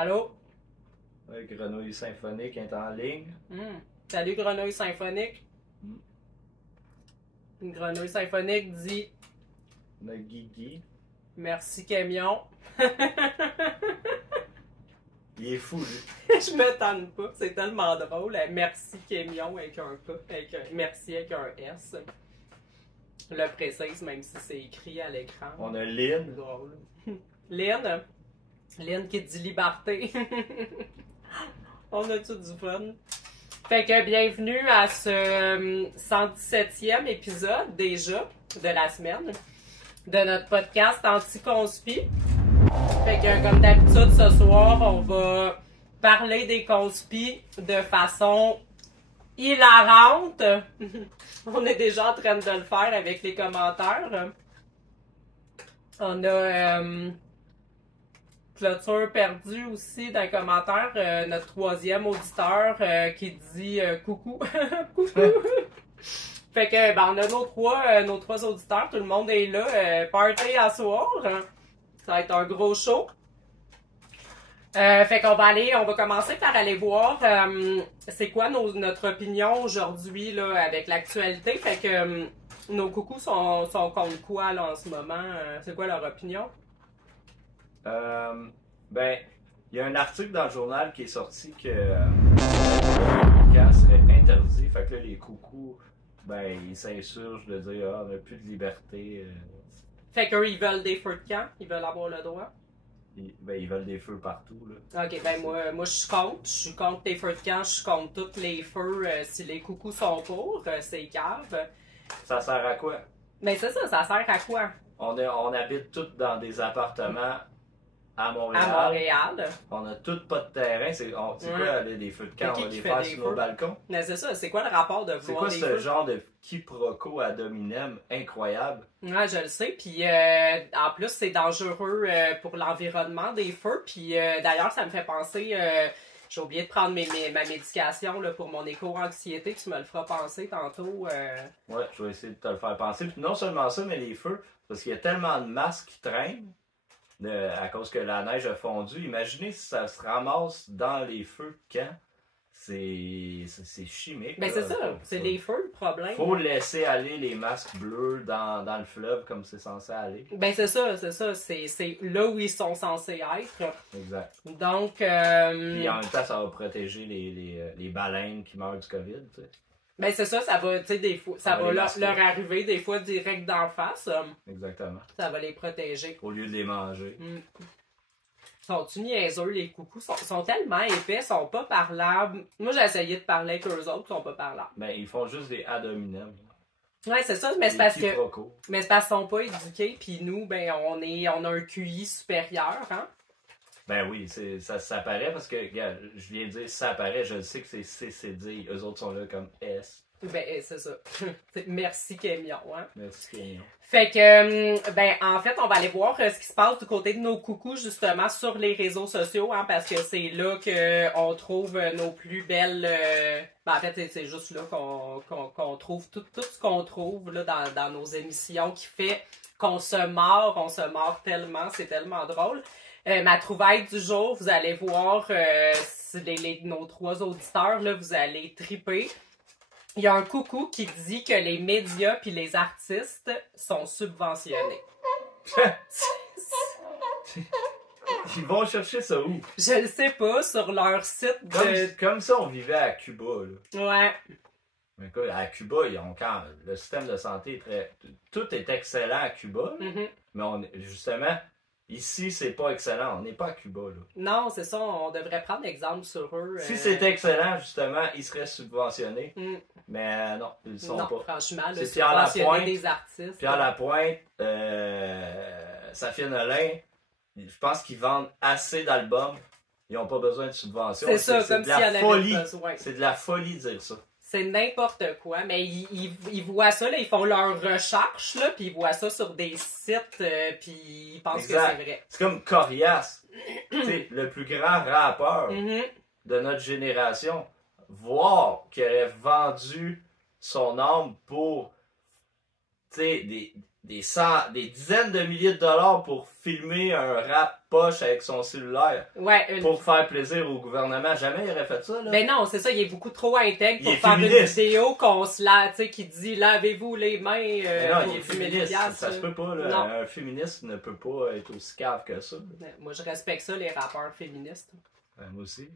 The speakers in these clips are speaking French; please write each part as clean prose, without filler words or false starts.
Allô? Ouais, Grenouille symphonique est en ligne. Salut, Grenouille symphonique. Une grenouille symphonique dit Le Guigui. merci, camion. Il est fou, lui. Je me tente pas, c'est tellement drôle. Merci, camion avec un K, merci avec un S. Le précise, même si c'est écrit à l'écran. On a Lynn. Drôle. Lynn. Lynn qui dit liberté. On a tout du fun. Fait que bienvenue à ce 117e épisode déjà de la semaine de notre podcast Anti-Conspi. Fait que comme d'habitude ce soir, on va parler des conspis de façon hilarante. On est déjà en train de le faire avec les commentaires. On a Clôture perdue aussi dans les commentaires, notre troisième auditeur qui dit coucou. Coucou. Fait que ben, on a nos trois auditeurs, tout le monde est là. Party à soir. Ça va être un gros show. Fait qu'on on va commencer par aller voir c'est quoi notre opinion aujourd'hui là avec l'actualité. Fait que nos coucous sont contre quoi là en ce moment? C'est quoi leur opinion? Ben, il y a un article dans le journal qui est sorti que le podcast serait interdit. Fait que là, les coucous, ben, ils s'insurgent de dire on n'a plus de liberté. Fait qu'eux, ils veulent des feux de camp, ils veulent avoir le droit. Ils veulent des feux partout, là. Ok, ben moi je suis contre. Je suis contre les feux de camp, je suis contre tous les feux. Si les coucous sont pour, c'est cave. Ça sert à quoi? Mais c'est ça sert à quoi? On habite tous dans des appartements à Montréal. À Montréal. On a tous pas de terrain. C'est quoi, des feux de camp? On va les faire sur nos balcons? Mais c'est ça, c'est quoi le rapport de C'est voir quoi des ce feux? genre de quiproquo ad hominem incroyable? Ouais, je le sais. Puis en plus, c'est dangereux pour l'environnement des feux. Puis d'ailleurs, ça me fait penser. J'ai oublié de prendre ma médication là, pour mon éco-anxiété. Tu me le feras penser tantôt. Ouais, je vais essayer de te le faire penser. Puis non seulement ça, mais les feux, parce qu'il y a tellement de masques qui traînent à cause que la neige a fondu. Imaginez si ça se ramasse dans les feux de camp. C'est chimique. Ben c'est ça, c'est les feux le problème. Faut laisser aller les masques bleus dans le fleuve comme c'est censé aller. Ben c'est ça. C'est là où ils sont censés être. Exact. Donc... Puis en même temps, ça va protéger les baleines qui meurent du COVID, tu sais. Ben c'est ça, ça va, tu sais, des fois, ça va leur arriver des fois direct d'en face. Exactement. Ça va les protéger. Au lieu de les manger. Sont-tu niaiseux, les coucous? Sont tellement épais, sont pas parlables. Moi, j'ai essayé de parler avec eux autres, ils sont pas parlables. Ben, ils font juste des ad hominem. Ouais, c'est ça, mais c'est parce que... Mais c'est parce qu'ils sont pas éduqués, puis nous, ben, on a un QI supérieur, hein? Ben oui, ça paraît parce que, regarde, je viens de dire ça paraît, je le sais que c'est CCD. Eux autres sont là comme S. Ben, c'est ça. Merci, Camion, hein? Merci, Camion. Fait que, ben, en fait, on va aller voir ce qui se passe du côté de nos coucous, justement, sur les réseaux sociaux, hein, parce que c'est là qu'on trouve nos plus belles... Ben, en fait, c'est juste là qu'on trouve tout ce qu'on trouve là, dans nos émissions qui fait qu'on se mord tellement, c'est tellement drôle. Ma trouvaille du jour, vous allez voir nos trois auditeurs, là, vous allez triper. Il y a un coucou qui dit que les médias puis les artistes sont subventionnés. Ils vont chercher ça où? Je le sais pas, sur leur site de... Comme ça, on vivait à Cuba, là. Ouais. Mais écoute, à Cuba, le système de santé est très... Tout est excellent à Cuba, mais justement... Ici, c'est pas excellent. On n'est pas à Cuba, là. Non, c'est ça. On devrait prendre exemple sur eux. Si c'était excellent, justement, ils seraient subventionnés. Mais non, ils le sont pas. Non, franchement, c'est Pierre Lapointe, des artistes. Pierre Lapointe, Safia Nolin, je pense qu'ils vendent assez d'albums. Ils n'ont pas besoin de subventions. C'est ça, comme s'il y en avait besoin. C'est de la folie de dire ça. C'est n'importe quoi, mais ils voient ça, là, ils font leur recherche, là, puis ils voient ça sur des sites, puis ils pensent que c'est vrai. C'est comme Corias, le plus grand rappeur de notre génération, voir qu'il aurait vendu son âme pour des dizaines de milliers de dollars pour filmer un rap poche avec son cellulaire Ouais, pour faire plaisir au gouvernement. Jamais il aurait fait ça, là. Ben non, c'est ça, il est beaucoup trop intègre pour Il est faire féministe. une vidéo qu'on se lave, tu sais, qui dit lavez-vous les mains Mais non, pour il est fumer des féministe. piastres. Ça se peut pas, là. Non. Un féministe ne peut pas être aussi cave que ça. Moi, je respecte ça, les rappeurs féministes. Moi aussi.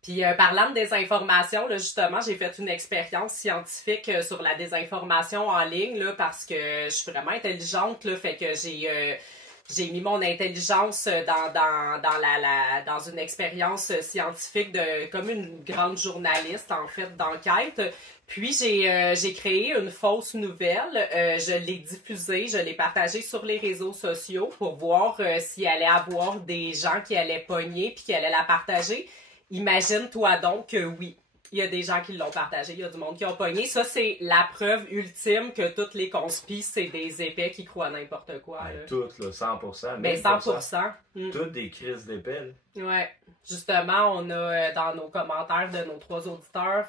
Puis, parlant de désinformation, là, justement, j'ai fait une expérience scientifique sur la désinformation en ligne, là, parce que je suis vraiment intelligente, là, fait que j'ai mis mon intelligence dans une expérience scientifique comme une grande journaliste, en fait, d'enquête. Puis, j'ai créé une fausse nouvelle. Je l'ai diffusée, je l'ai partagée sur les réseaux sociaux pour voir s'il allait avoir des gens qui allaient pogner puis qui allaient la partager. Imagine-toi donc que oui. Il y a des gens qui l'ont partagé, il y a du monde qui ont pogné. Ça, c'est la preuve ultime que toutes les conspis, c'est des épais qui croient n'importe quoi. Ben, Là. toutes, là, 100%. Ben, 100%. Toutes des crises d'épée. Ouais. Justement, on a dans nos commentaires de nos 3 auditeurs,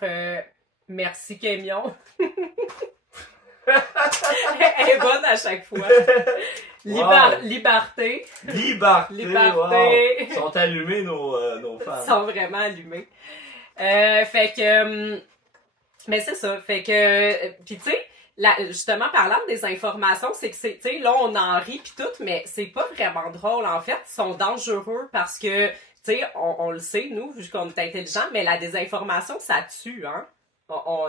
merci Kémion. Elle est bonne à chaque fois. Wow. Liberté. Liberté! Wow. Ils sont allumés, nos fans. Ils sont vraiment allumés. Fait que... mais c'est ça. Fait que... Puis tu sais, justement, parlant des informations, c'est que c'est... Tu sais, là, on en rit pis tout, mais c'est pas vraiment drôle. En fait, ils sont dangereux parce que... Tu sais, on le sait, nous, vu qu'on est intelligents, mais la désinformation, ça tue, hein?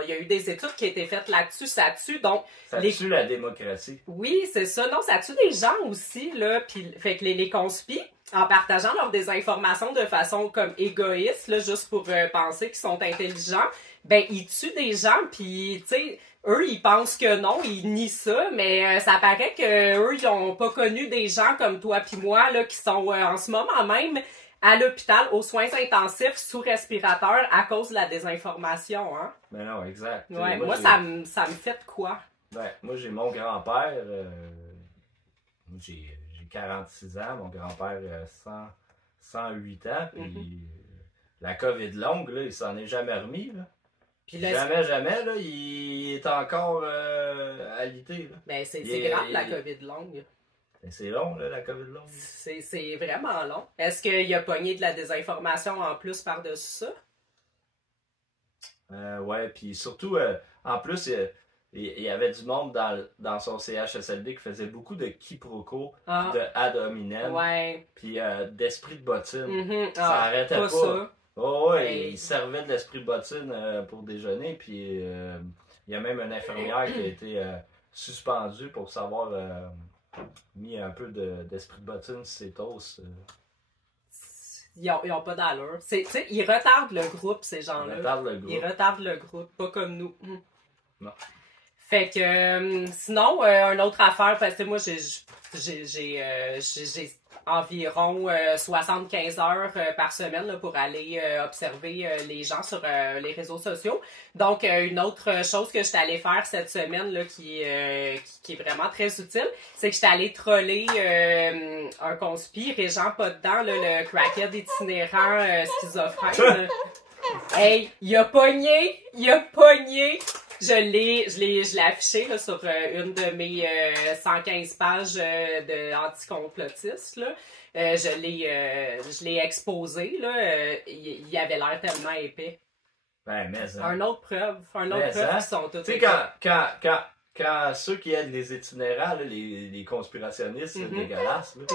Il y a eu des études qui ont été faites là-dessus, ça tue, donc... Ça tue la démocratie. Oui, c'est ça. Non, ça tue des gens aussi, là. Puis, fait que les conspis, en partageant leurs désinformations de façon comme égoïste, là, juste pour penser qu'ils sont intelligents, ben, ils tuent des gens, puis, tu sais, eux, ils pensent que non, ils nient ça, mais ça paraît que eux, ils ont pas connu des gens comme toi puis moi, là, qui sont en ce moment même à l'hôpital, aux soins intensifs, sous respirateur, à cause de la désinformation, hein? Mais non, exact. Ouais, moi ça me fait de quoi? Ben, moi, j'ai mon grand-père, j'ai 46 ans, mon grand-père 108 ans, puis la COVID longue, là, il s'en est jamais remis, là. Puis là, jamais, là, il est encore alité, là. Ben, c'est grave, la COVID longue. C'est long, là, la COVID longue. C'est vraiment long. Est-ce qu'il a pogné de la désinformation en plus par-dessus ça? Ouais, puis surtout, en plus, il y avait du monde dans son CHSLD qui faisait beaucoup de quiproquos, de ad hominem, puis d'esprit de bottine. Ça arrêtait pas. Ça. Oh, ouais, il servait de l'esprit de bottine pour déjeuner, puis il y a même une infirmière qui a été suspendue pour savoir mis un peu d'esprit de bottine sur ses toasts. Ils ont pas d'allure. Ils retardent le groupe, ces gens-là. Ils retardent le groupe, pas comme nous. Non. Fait que sinon, une autre affaire, parce que moi j'ai environ 75 heures par semaine là, pour aller observer les gens sur les réseaux sociaux. Donc, une autre chose que j'étais allée faire cette semaine là, qui est vraiment très utile, c'est que j'étais allée troller un conspi, Régent pas dedans, là, le crackhead itinérant schizophrène. Hey, il a pogné! Je l'ai affiché là, sur une de mes 115 pages de anticomplotistes. Là. Je l'ai exposé. Là. Il avait l'air tellement épais. Ben, mais une autre preuve qu'ils sont tous. Tu sais, quand ceux qui aident les itinérants, là, les conspirationnistes dégueulasses, là,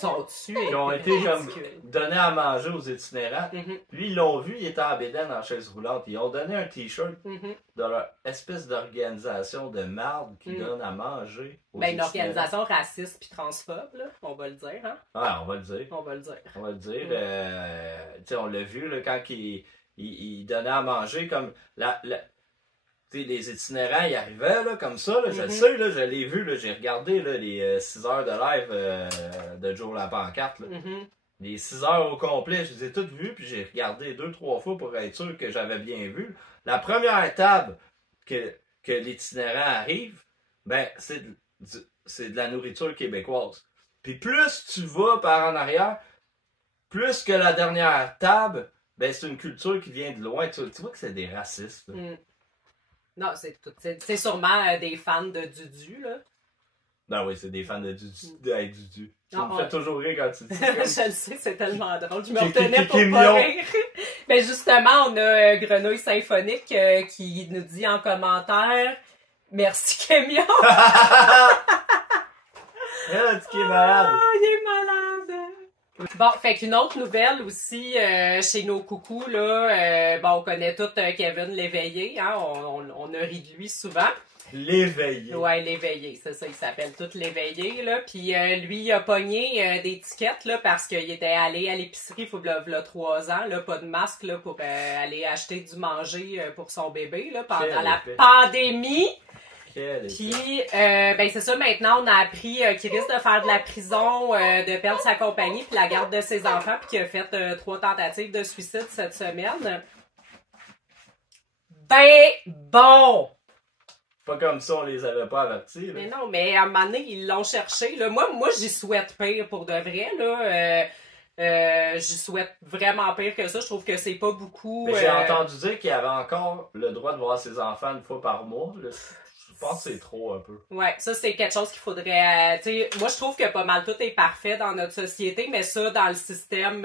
sont dessus. Ils ont été comme donnés à manger aux itinérants. Lui, ils l'ont vu, il était en bédaine en chaise roulante. Ils ont donné un t-shirt de leur espèce d'organisation de marde qui donne à manger aux itinérants. Une organisation raciste puis transphobe, là, on va le dire. Hein? Ah, on va le dire. On va le dire. Tu sais, on l'a vu là, quand il donnait à manger comme T'sais, les itinérants, ils arrivaient là, comme ça, là, je le sais, là, je l'ai vu, là, j'ai regardé là, les 6 heures de live de Joe la pancarte. Là. Les 6 heures au complet, je les ai toutes vues, puis j'ai regardé 2-3 fois pour être sûr que j'avais bien vu. La première table que l'itinérant arrive, ben c'est de la nourriture québécoise. Puis plus tu vas par en arrière, plus que la dernière table, ben c'est une culture qui vient de loin. Tu vois que c'est des racistes. Non, c'est sûrement des fans de Dudu, là. Non, oui, c'est des fans de Dudu. Tu Ah, me fais toujours rire quand tu dis ça. Je le sais, c'est tellement drôle. Je me Qui- retenais pour qui- pas mignon. rire. Mais justement, on a Grenouille Symphonique qui nous dit en commentaire « Merci Kémia! » Ah, tu qui est malade. Ah, il est malade! Bon, fait qu'une autre nouvelle aussi chez nos coucous, là, bon, on connaît tous Kevin Léveillé, hein, on a ri de lui souvent. L'éveillé. Ouais, l'éveillé, c'est ça, il s'appelle tout l'éveillé, là. Puis lui, il a pogné des tickets, là, parce qu'il était allé à l'épicerie, il faut v'là 3 ans, là, pas de masque, là, pour aller acheter du manger pour son bébé, là, pendant Quel la épais. pandémie. Quel Puis, ben c'est ça, maintenant, on a appris qu'il risque de faire de la prison, de perdre sa compagnie, puis la garde de ses enfants, puis qu'il a fait 3 tentatives de suicide cette semaine. Ben bon! Pas comme ça, on les avait pas avertis. Là. Mais non, mais à un moment donné, ils l'ont cherché. Là. Moi, j'y souhaite pire pour de vrai. Là. J'y souhaite vraiment pire que ça. Je trouve que c'est pas beaucoup. Mais j'ai entendu dire qu'il avait encore le droit de voir ses enfants une fois par mois. Là. Je pense que c'est trop un peu. Ouais, ça c'est quelque chose qu'il faudrait. Tu sais, moi je trouve que pas mal tout est parfait dans notre société, mais ça dans le système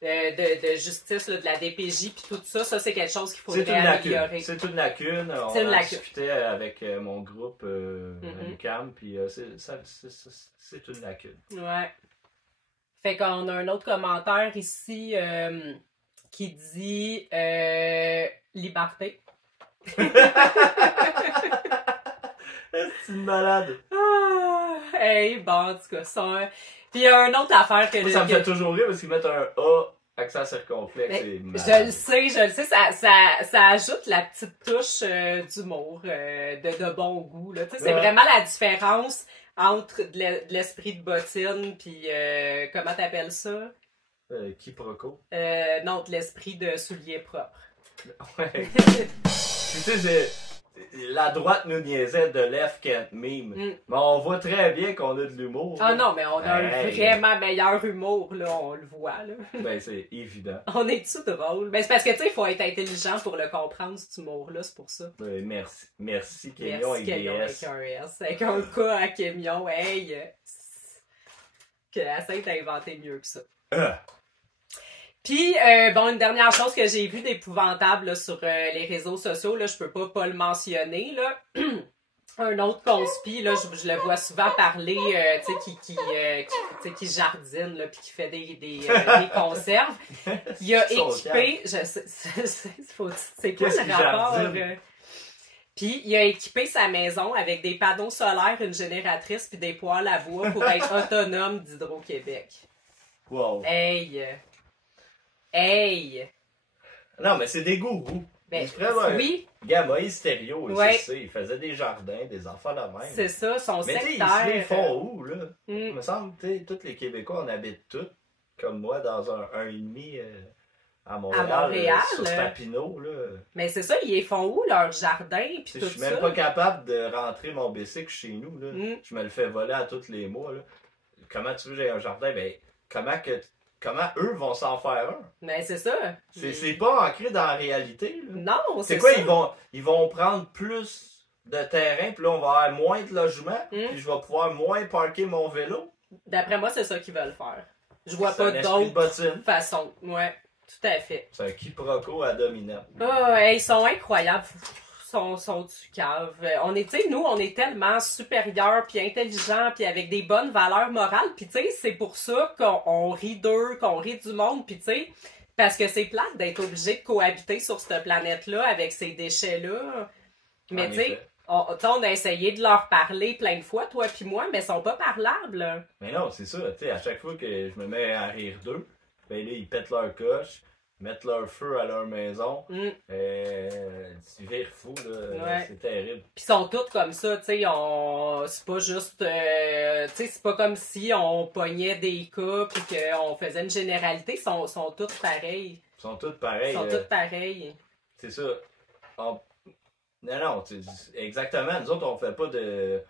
de justice là, de la DPJ puis tout ça, c'est quelque chose qu'il faudrait améliorer. C'est une lacune. On C'est une en lacune. discutait avec mon groupe à l'UQAM, puis c'est une lacune. Ouais. Fait qu'on a un autre commentaire ici qui dit liberté. C'est une malade. Ah, hey, bon, en tout cas, ça. Puis il y a une autre affaire que... Moi, ça me fait toujours rire parce qu'ils mettent un A accent circonflexe. Je le sais, ça ajoute la petite touche d'humour, de bon goût. Là. Tu sais, c'est vraiment la différence entre de l'esprit de bottine puis comment t'appelles ça? Quiproquo. Non, de l'esprit de soulier propre. Ouais. Tu sais, la droite nous niaisait de left can't meme. Mais on voit très bien qu'on a de l'humour. Ah non, mais on a un vraiment meilleur humour, là, on le voit, là. Ben, c'est évident. On est-tu drôle? Ben, c'est parce que, tu sais, il faut être intelligent pour le comprendre, cet humour-là, c'est pour ça. Ben, merci. Merci, Kémion avec Kémion des avec S. un S. Avec un K à Kémion, hey! Que essaye d'inventer mieux que ça. Puis, bon, une dernière chose que j'ai vue d'épouvantable là, sur les réseaux sociaux, là, je peux pas le mentionner, là. Un autre conspi, là, je le vois souvent parler, tu sais, qui jardine, là, puis qui fait des conserves. Il a équipé, je sais, c'est quoi le rapport? Puis, il a équipé sa maison avec des panneaux solaires, une génératrice, puis des poêles à bois pour être autonome d'Hydro-Québec. Wow. Hey! Non, mais c'est des gourous. Ben, oui. Gars, Moïse Stério, ouais. il faisait des jardins, des enfants de même. C'est ça, son sectaire. Mais tu sais, ils font où, là? Il me semble, tu sais, tous les Québécois, on habite tous, comme moi, dans un 1,5 à Montréal. Sur Papineau, là. Mais c'est ça, ils font où, leur jardin, puis tout ça? Je suis même pas capable de rentrer mon bicycle chez nous, là. Je me le fais voler à tous les mois, là. Comment tu veux que j'ai un jardin? Ben, comment eux vont s'en faire un? Ben, c'est ça. C'est pas ancré dans la réalité, là. Non, c'est quoi, ça. Ils vont prendre plus de terrain, puis là, on va avoir moins de logements, puis je vais pouvoir moins parker mon vélo. D'après moi, c'est ça qu'ils veulent faire. Je vois pas d'autre façon. Ouais, tout à fait. C'est un quiproquo à dominant. Oh, ils sont incroyables. Sont du cave. Nous, on est tellement supérieurs, puis intelligents, puis avec des bonnes valeurs morales, puis tu sais, c'est pour ça qu'on rit d'eux, qu'on rit du monde, puis tu sais, parce que c'est plate d'être obligé de cohabiter sur cette planète-là avec ces déchets-là. Mais tu sais, on a essayé de leur parler plein de fois, toi puis moi, mais ils sont pas parlables. Mais non, c'est ça, tu sais, à chaque fois que je me mets à rire d'eux, ben là, ils pètent leur coche, mettent leur feu à leur maison. Tu vires fou, là. Ouais. C'est terrible. Puis ils sont tous comme ça, tu sais, c'est pas juste... tu sais, c'est pas comme si on pognait des cas puis qu'on faisait une généralité. Ils sont tous pareils. Ils sont tous pareils. Ils sont tous pareils. C'est ça. Non, exactement. Nous autres, on fait pas de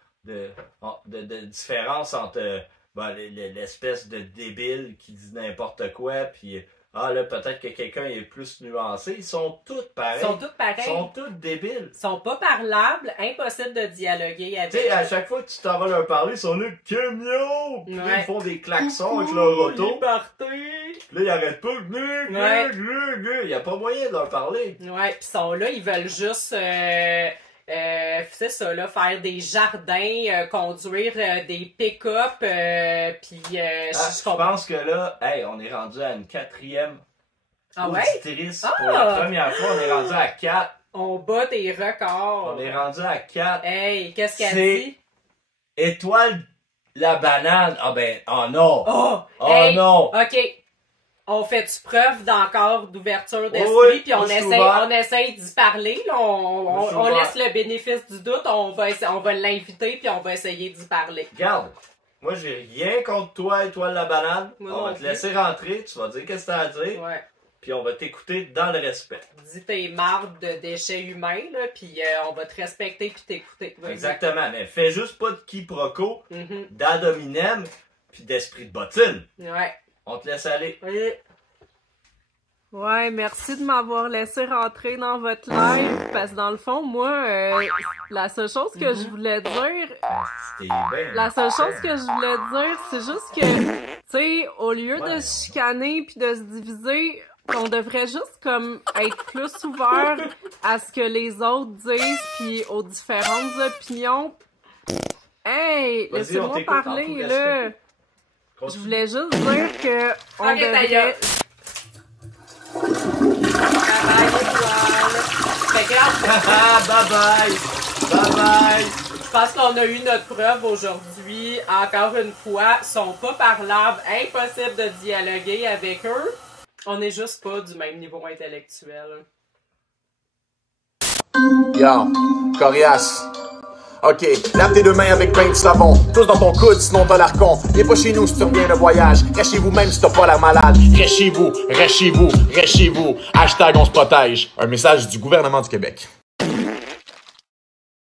différence entre l'espèce de débile qui dit n'importe quoi, puis ah là, peut-être que quelqu'un est plus nuancé. Ils sont tous pareils. Ils sont tous pareils. Ils sont tous débiles. Ils sont pas parlables, impossible de dialoguer avec. Tu sais, à chaque fois que tu t'en vas leur parler, ils sont là, camion! Puis là, ils font des klaxons avec leur auto. Liberté! Puis là, ils arrêtent pas. Il n'y a pas moyen de leur parler. Ouais, pis ils sont là, ils veulent juste. C'est ça, là, faire des jardins, conduire des pick-up, puis je pense que là, hey, on est rendu à une 4e auditrice. Ah! Pour la première fois, on est rendu à 4. On bat des records. On est rendu à 4. Hey, qu'est-ce qu'elle dit? Étoile la banane. Ah ben, oh non! Oh hey, non! OK. On fait-tu preuve d'encore d'ouverture d'esprit, oui, puis on essaye d'y parler, là, on laisse le bénéfice du doute, on va l'inviter, puis on va essayer d'y parler. Regarde, moi j'ai rien contre toi, Étoile la banane. Moi on va te laisser rentrer, tu vas dire qu'est-ce que t'as à dire, puis on va t'écouter dans le respect. Dis tes marques de déchets humains, là, puis on va te respecter puis t'écouter. Exactement, mais fais juste pas de quiproquo, d'ad hominem, puis d'esprit de bottine. Ouais. On te laisse aller. Oui. Ouais, merci de m'avoir laissé rentrer dans votre live, parce que dans le fond, moi, la seule chose que je voulais dire... La seule chose que je voulais dire, c'est juste que, tu sais, au lieu de se chicaner puis de se diviser, on devrait juste comme être plus ouvert à ce que les autres disent puis aux différentes opinions. Hey, laissez-moi parler, là. Je voulais juste dire que on devrait... Bye bye! Bye bye! Je pense qu'on a eu notre preuve aujourd'hui. Encore une fois, ils sont pas parlables, impossible de dialoguer avec eux. On n'est juste pas du même niveau intellectuel. Yo, coriace. Ok, lave tes deux mains avec plein de savon. Tous dans ton coude, sinon t'as l'air con. Viens pas chez nous si tu reviens de voyage. Reste chez vous même si t'as pas l'air malade. Reste chez vous, reste chez vous, reste chez vous. Hashtag on se protège. Un message du gouvernement du Québec.